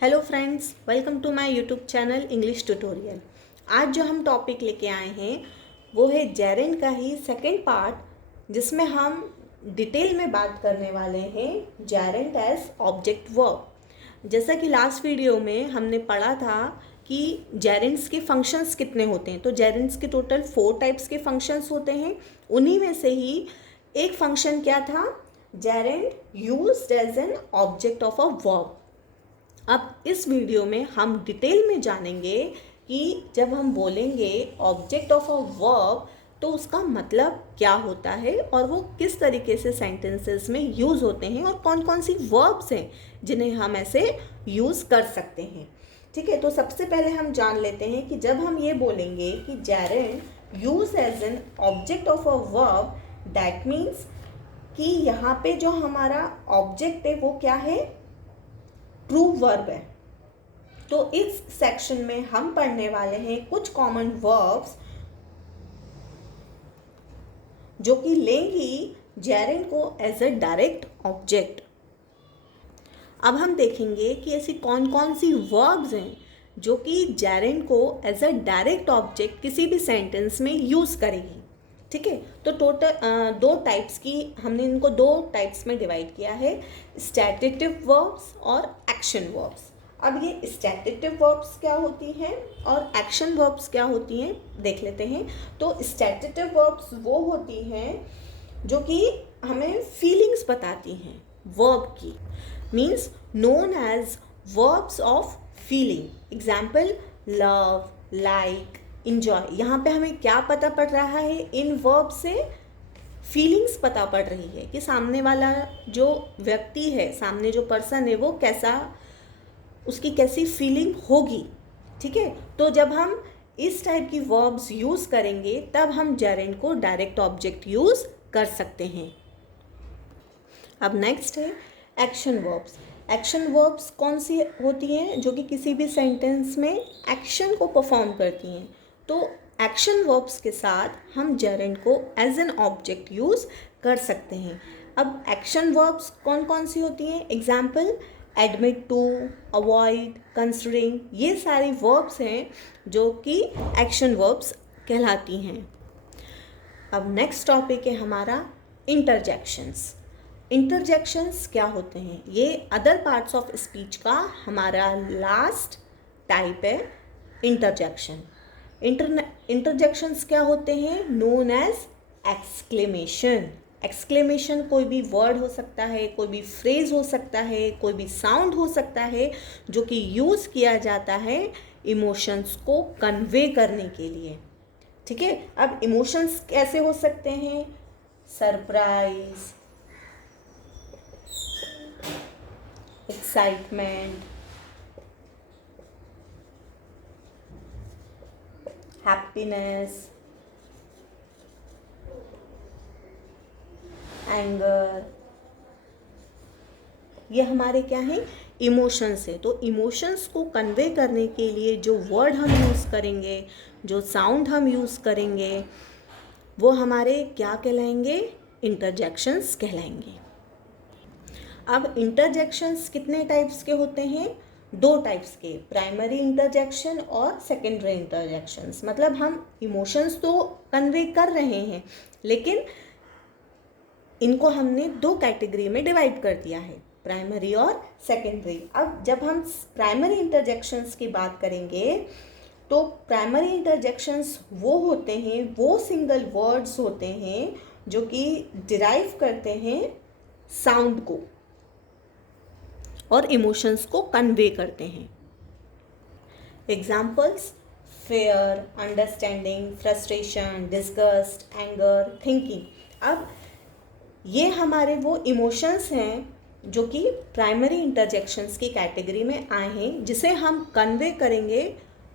Hello friends, welcome to my YouTube channel English tutorial. आज जो हम टॉपिक लेके आए हैं वो है जेरेंड का ही सेकंड पार्ट, जिसमें हम डिटेल में बात करने वाले हैं जेरेंड एज ऑब्जेक्ट वर्ब। जैसा कि लास्ट वीडियो में हमने पढ़ा था कि जेरेंड्स के फंक्शंस कितने होते हैं। तो जेरेंड्स के टोटल 4 टाइप्स के फंक्शंस होते हैं। उन्हीं में से ही एक फंक्शन क्या था, gerund used as an object of a verb. अब इस वीडियो में हम डिटेल में जानेंगे कि जब हम बोलेंगे ऑब्जेक्ट ऑफ अ वर्ब तो उसका मतलब क्या होता है और वो किस तरीके से सेंटेंसेस में यूज़ होते हैं और कौन कौन सी वर्ब्स हैं जिन्हें हम ऐसे यूज़ कर सकते हैं। ठीक है, तो सबसे पहले हम जान लेते हैं कि जब हम ये बोलेंगे कि gerund use as an object of a verb, that means कि यहाँ पे जो हमारा ऑब्जेक्ट है वो क्या है, ट्रू वर्ब है। तो इस सेक्शन में हम पढ़ने वाले हैं कुछ कॉमन वर्ब्स जो कि लेंगी जेरेंड को एज अ डायरेक्ट ऑब्जेक्ट। अब हम देखेंगे कि ऐसी कौन कौन सी वर्ब्स हैं जो कि जेरेंड को एज अ डायरेक्ट ऑब्जेक्ट किसी भी सेंटेंस में यूज करेगी। ठीक है, तो टोटल 2 टाइप्स की हमने इनको 2 टाइप्स में डिवाइड किया है, स्टैटिटिव वर्ब्स और एक्शन वर्ब्स। अब ये स्टैटिटिव वर्ब्स क्या होती हैं और एक्शन वर्ब्स क्या होती हैं देख लेते हैं। तो स्टैटिटिव वर्ब्स वो होती हैं जो कि हमें फीलिंग्स बताती हैं वर्ब की, means known as verbs of feeling. Example love, like, enjoy. यहाँ पे हमें क्या पता पड़ रहा है, इन वर्ब से फीलिंग्स पता पड़ रही है कि सामने वाला जो व्यक्ति है, सामने जो पर्सन है वो कैसा, उसकी कैसी फीलिंग होगी। ठीक है, तो जब हम इस टाइप की वर्ब्स यूज़ करेंगे तब हम जेरेंड को डायरेक्ट ऑब्जेक्ट यूज़ कर सकते हैं। अब नेक्स्ट है एक्शन वर्ब्स। एक्शन वर्ब्स कौन सी होती हैं, जो कि किसी भी सेंटेंस में एक्शन को परफॉर्म करती हैं। तो एक्शन वर्ब्स के साथ हम जेरेंड को एज एन ऑब्जेक्ट यूज़ कर सकते हैं। अब एक्शन वर्ब्स कौन कौन सी होती हैं, example admit to, avoid, considering, ये सारी वर्ब्स हैं जो कि एक्शन वर्ब्स कहलाती हैं। अब नेक्स्ट टॉपिक है हमारा इंटरजेक्शंस। इंटरजेक्शंस क्या होते हैं, ये अदर पार्ट्स ऑफ स्पीच का हमारा लास्ट टाइप है इंटरजेक्शन। इंटरजेक्शंस क्या होते हैं, नोन एज एक्सक्लेमेशन। एक्सक्लेमेशन कोई भी वर्ड हो सकता है, कोई भी फ्रेज हो सकता है, कोई भी साउंड हो सकता है जो कि यूज़ किया जाता है इमोशंस को कन्वे करने के लिए। ठीक है, अब इमोशंस कैसे हो सकते हैं, सरप्राइज, एक्साइटमेंट, हैप्पीनेस, एंगर, ये हमारे क्या हैं, इमोशंस है। तो इमोशंस को कन्वे करने के लिए जो वर्ड हम यूज़ करेंगे, जो साउंड हम यूज़ करेंगे, वो हमारे क्या कहलाएंगे, इंटरजेक्शंस कहलाएंगे। अब इंटरजेक्शंस कितने टाइप्स के होते हैं, 2 टाइप्स के, प्राइमरी इंटरजेक्शन और सेकेंडरी इंटरजेक्शंस। मतलब हम इमोशंस तो कन्वे कर रहे हैं लेकिन इनको हमने 2 कैटेगरी में डिवाइड कर दिया है, प्राइमरी और सेकेंडरी। अब जब हम प्राइमरी इंटरजेक्शंस की बात करेंगे तो प्राइमरी इंटरजेक्शंस वो होते हैं, वो सिंगल वर्ड्स होते हैं जो कि डिराइव करते हैं साउंड को और इमोशंस को कन्वे करते हैं। Examples fair, understanding, frustration, disgust, anger, thinking. अब ये हमारे वो इमोशंस हैं जो कि प्राइमरी इंटरजेक्शंस की कैटेगरी में आए हैं, जिसे हम कन्वे करेंगे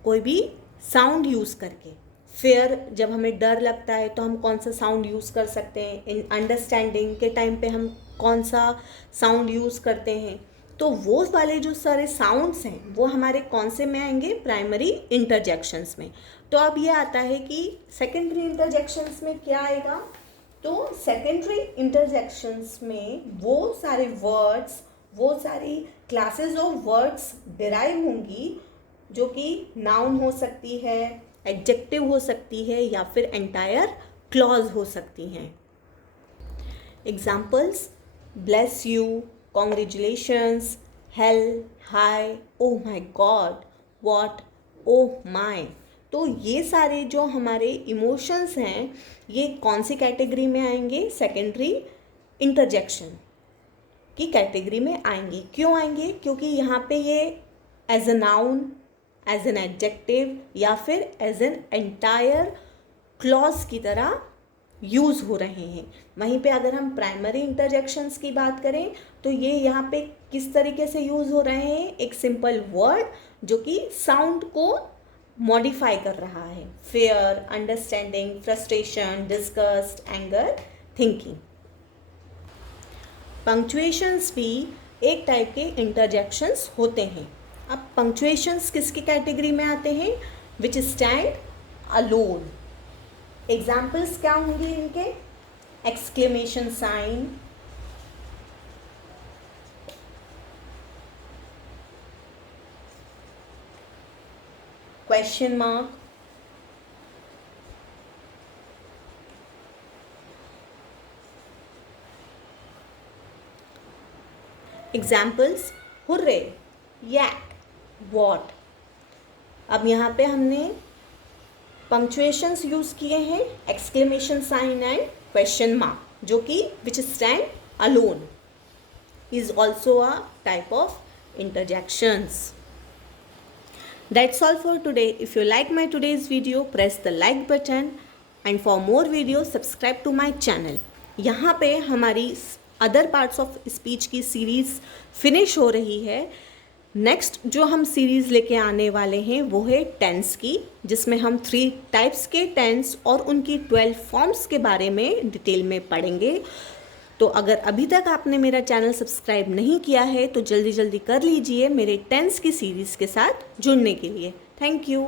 कोई भी साउंड यूज़ करके। फेयर, जब हमें डर लगता है तो हम कौन सा साउंड यूज़ कर सकते हैं, इन अंडरस्टैंडिंग के टाइम पे हम कौन सा साउंड यूज़ करते हैं। तो वो वाले जो सारे साउंड्स हैं वो हमारे कौन से में आएंगे, प्राइमरी इंटरजेक्शंस में। तो अब ये आता है कि सेकेंडरी इंटरजेक्शंस में क्या आएगा, तो सेकेंडरी इंटरजेक्शंस में वो सारे वर्ड्स, वो सारी क्लासेस ऑफ वर्ड्स डिराइव होंगी जो कि नाउन हो सकती है, एडजेक्टिव हो सकती है या फिर एंटायर क्लॉज हो सकती हैं. Examples: bless you, congratulations, hello, hi, oh my God, what, oh my. तो ये सारे जो हमारे इमोशंस हैं ये कौन सी कैटेगरी में आएंगे? सेकेंडरी इंटरजेक्शन की कैटेगरी में आएंगे. क्यों आएंगे? क्योंकि यहाँ पे ये as a noun, as an adjective या फिर एज एन एंटायर क्लॉज की तरह यूज़ हो रहे हैं. वहीं पे अगर हम प्राइमरी इंटरजेक्शंस की बात करें तो ये यहाँ पे किस तरीके से यूज़ हो रहे हैं? एक सिंपल वर्ड जो कि साउंड को मॉडिफाई कर रहा है. Fair, understanding, frustration, disgust, anger, thinking. Punctuations भी एक टाइप के इंटरजेक्शंस होते हैं. अब पंक्चुएशंस किसकी कैटेगरी में आते हैं? विच स्टैंड अलोन. एग्जाम्पल्स क्या होंगे इनके? Exclamation sign, question mark, examples hurray, yuck, what. अब यहाँ पे हमने पंक्चुएशंस यूज़ किए हैं, exclamation sign and question mark, जो कि which stand alone is also a type of interjections. That's all for today. If you like my today's video, press the like button and for more videos subscribe to my channel. यहाँ पे हमारी other parts of speech की series finish हो रही है. Next जो हम series लेके आने वाले हैं वो है टेंस की, जिसमें हम 3 टाइप्स के टेंस और उनकी 12 फॉर्म्स के बारे में डिटेल में पढ़ेंगे. तो अगर अभी तक आपने मेरा चैनल सब्सक्राइब नहीं किया है तो जल्दी जल्दी कर लीजिए मेरे टेंस की सीरीज़ के साथ जुड़ने के लिए. Thank you.